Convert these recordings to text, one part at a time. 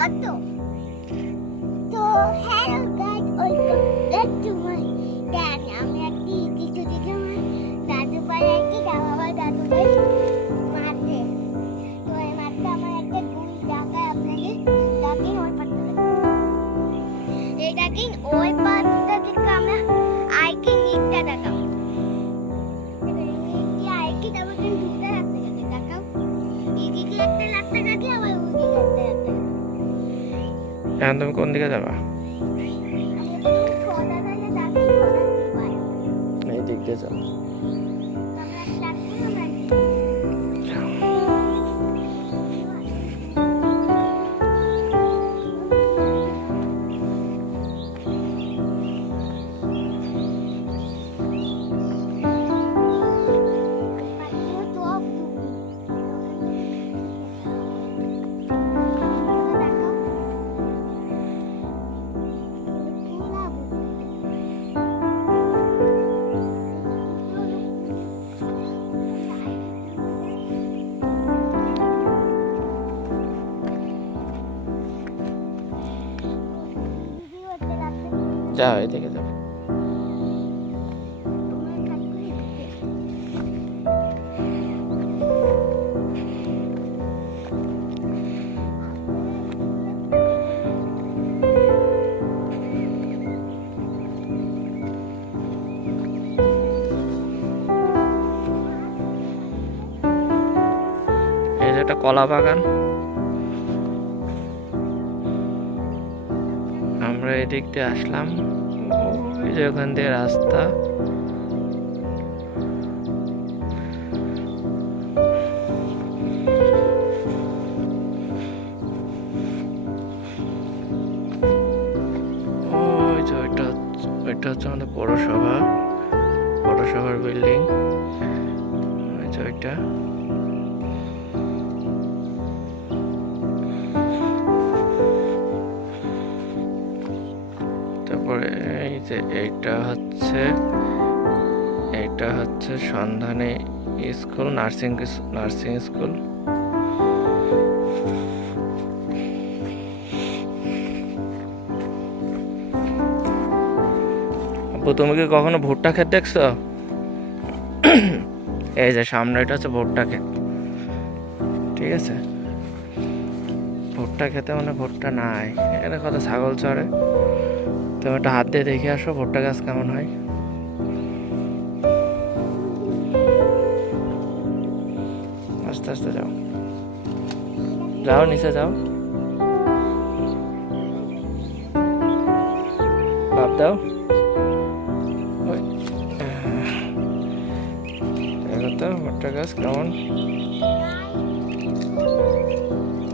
তো তো hello guys, welcome back to my channel. আমি একটি কিছু দিকে দাদু পাড়ে একটি আমার দাদু ভাই মাঠে, তো এই মাঠে আমার একটা দুই জায়গায় আপনাকে ডাকিং ওই পাঠতে এই ডাকিং ওই পাঠটা থেকে আমরা আইকি নিকটা দেখাও কি আইকি তারপর দুটা রাখতে গেছে দেখাও এদিকে একটা রাখতে গেছে আবার ওদিকে একটা রাখতে গেছে। এখন তুমি কোন দিকে যাবা? এই দিক দিয়ে যাও। যাও এদিকে যাও। এই যে একটা কলা বাগান, আমরা এদিক দিয়ে আসলাম। ওই যে ওখান দিয়ে রাস্তা। ওই যে ওইটা হচ্ছে আমাদের পৌরসভার বিল্ডিং। ওই যে ওইটা। তারপরে এই যে এইটা হচ্ছে সন্ধানী স্কুল, নার্সিং স্কুল। আপু, তুমি কি কখনো ভুট্টা ক্ষেত দেখছো? এই যে সামনে এটা হচ্ছে ভুট্টা ক্ষেত, ঠিক আছে? ভুট্টা খেতে মানে ভুট্টা নাই, এখানে কত ছাগল চড়ে। তুমি একটা হাত দিয়ে দেখে আসো ভুট্টা গাছ কেমন হয়। আস্তে আস্তে যাও, যাও নিচে যাও, ভাব দাও। দেখো তো ভুট্টা গাছ কেমন,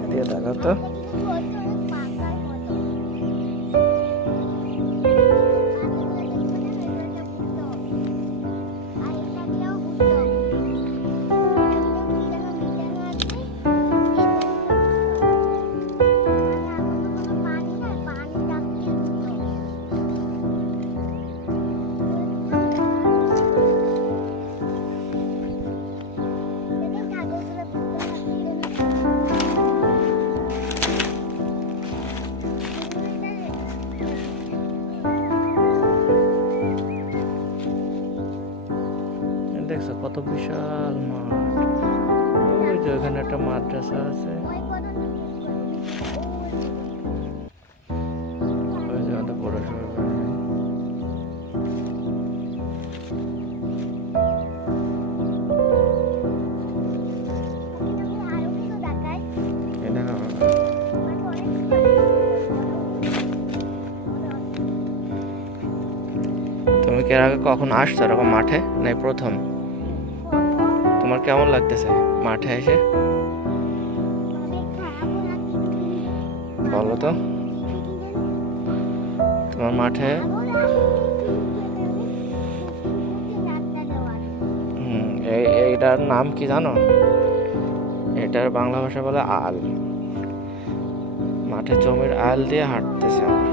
এদিকে দেখো তো। দেখছো কত বিশাল মাঠ। ওই যে ওখানে একটা মাদ্রাসা আছে। ওই যে আমাদের পৌরসভা। তুমি কি এর আগে কখন আসছো এরকম মাঠে, নাই প্রথম? তোমার কেমন লাগতেছে মাঠে এসে, বলো তো? তোমার মাঠে এইটার নাম কি জানো? এটার বাংলা ভাষা বলে আল। মাঠে জমির আল দিয়ে হাঁটতেছে আমরা।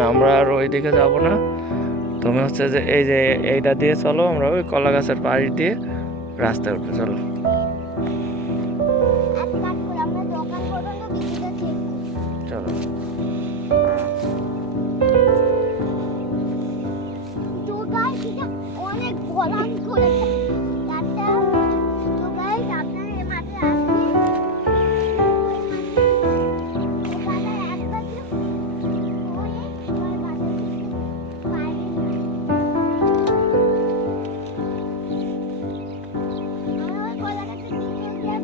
না, আমরা আর ওইদিকে যাব না। তুমি হচ্ছে যে এই যে এইটা দিয়ে চলো, আমরা ওই কলা গাছের পাশ দিয়ে রাস্তায় উঠে চলো। এক কাজ করে আমরা দোকান পর্যন্ত বিক্রিটা ঠিক চলো। তো গাইস এটা অনেক বড়ান করেছে একটা। তো গাইস আপনারা এই মাঠে আসলে ওখানে একবার হয়ে তোমার বাড়ি বাইরে আমরা ওই কলাটাকে ভিতর দিয়ে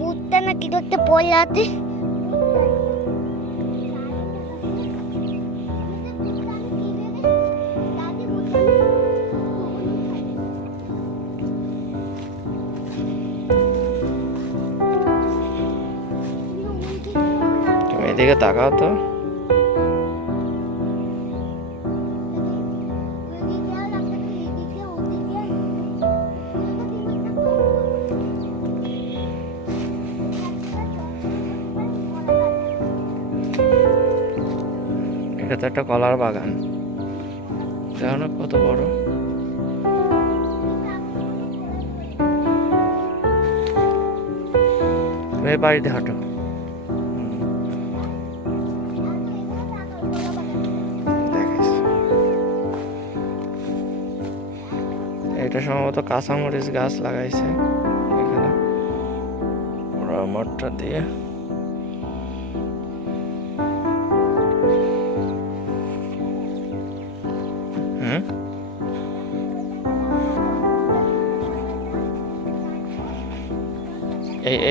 ভূতটা না কি করতে পড়ে আছে। তুমি এদিকে তাকাও তো। এটা তো একটা কলার বাগান, দেখো না কত বড়। তুমি এই বাড়িতে হাঁটো। দেখিস, এটা সম্ভবত কাঁচামরিচ গাছ লাগাইছে এখানে ওরা মটটা দিয়ে। হুম,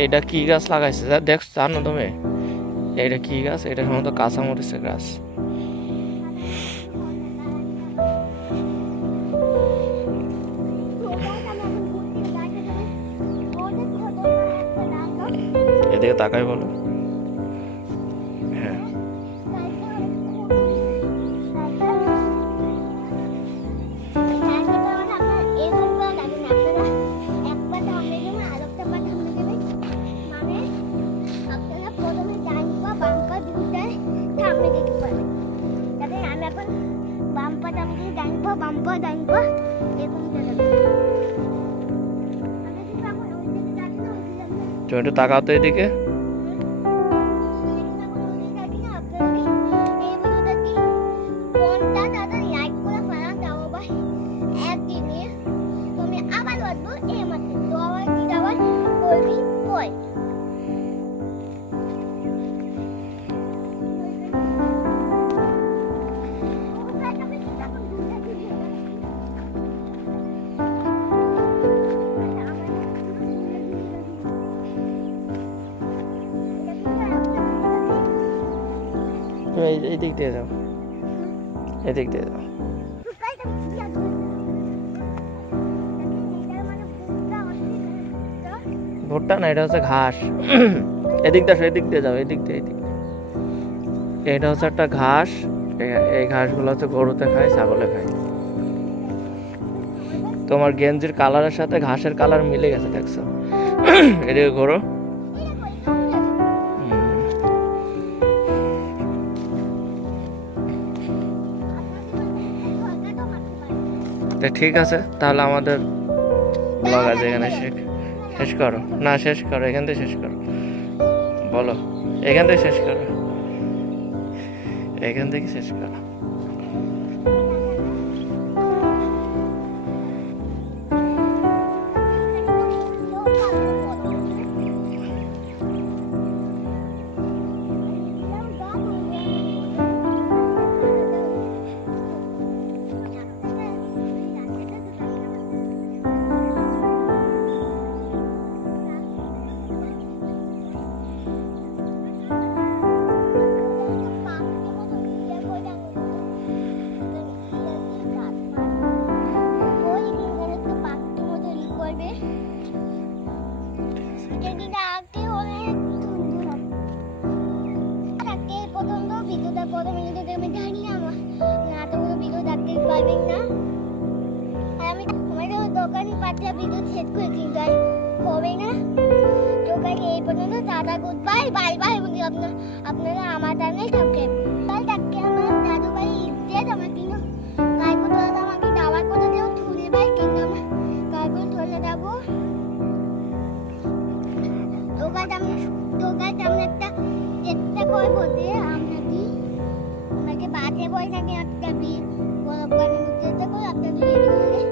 এইটা কি গাছ লাগাইছে দেখছো, জানো তুমি এইটা কি গাছ? এটা সম্ভবত কাঁচামরিচের গাছ। এদিকে তাকাই বলো। হ্যাঁ, তুমি একটু তাকাও তো এদিকে। তুমি এই দিক দিয়ে যাও, এদিক দিয়ে যাও। ভুট্টা না, এটা হচ্ছে ঘাস। এদিক দিয়ে এদিক দিয়ে যাও, এদিক দিয়ে এদিক। এটা হচ্ছে একটা ঘাস, এই ঘাসগুলো হচ্ছে গরুতে খায়, ছাগলে খায়। তোমার গেঞ্জির কালারের সাথে ঘাসের কালার মিলে গেছে, দেখছো? এদিকে ঘোরো। ঠিক আছে, তাহলে আমাদের ব্লগ আজ এখানে শেষ করো। না, শেষ করো, এখান থেকে শেষ করো। বলো, এখান থেকে শেষ করো, এখান থেকে শেষ করো। ভিডিও সেট করে কিন্তু আর হবে না। তো গাইস এই পর্যন্ত tata good bye bye bye বলি আপনারা আমার চ্যানেল সাবস্ক্রাইব কাল ডাকে আমার দাদু ভাই ঈদে আমার কিনো গাইবো তো আমাকে দাওয়াত করে দিও ছুরি ভাই কিনো গাইবো চলে যাব। তো গাইস আমরা একটা চেষ্টা করবো যে আমরা কি আমাকে বাজে বই নাকি একটা বি বড় করে চেষ্টা করে আপনাদের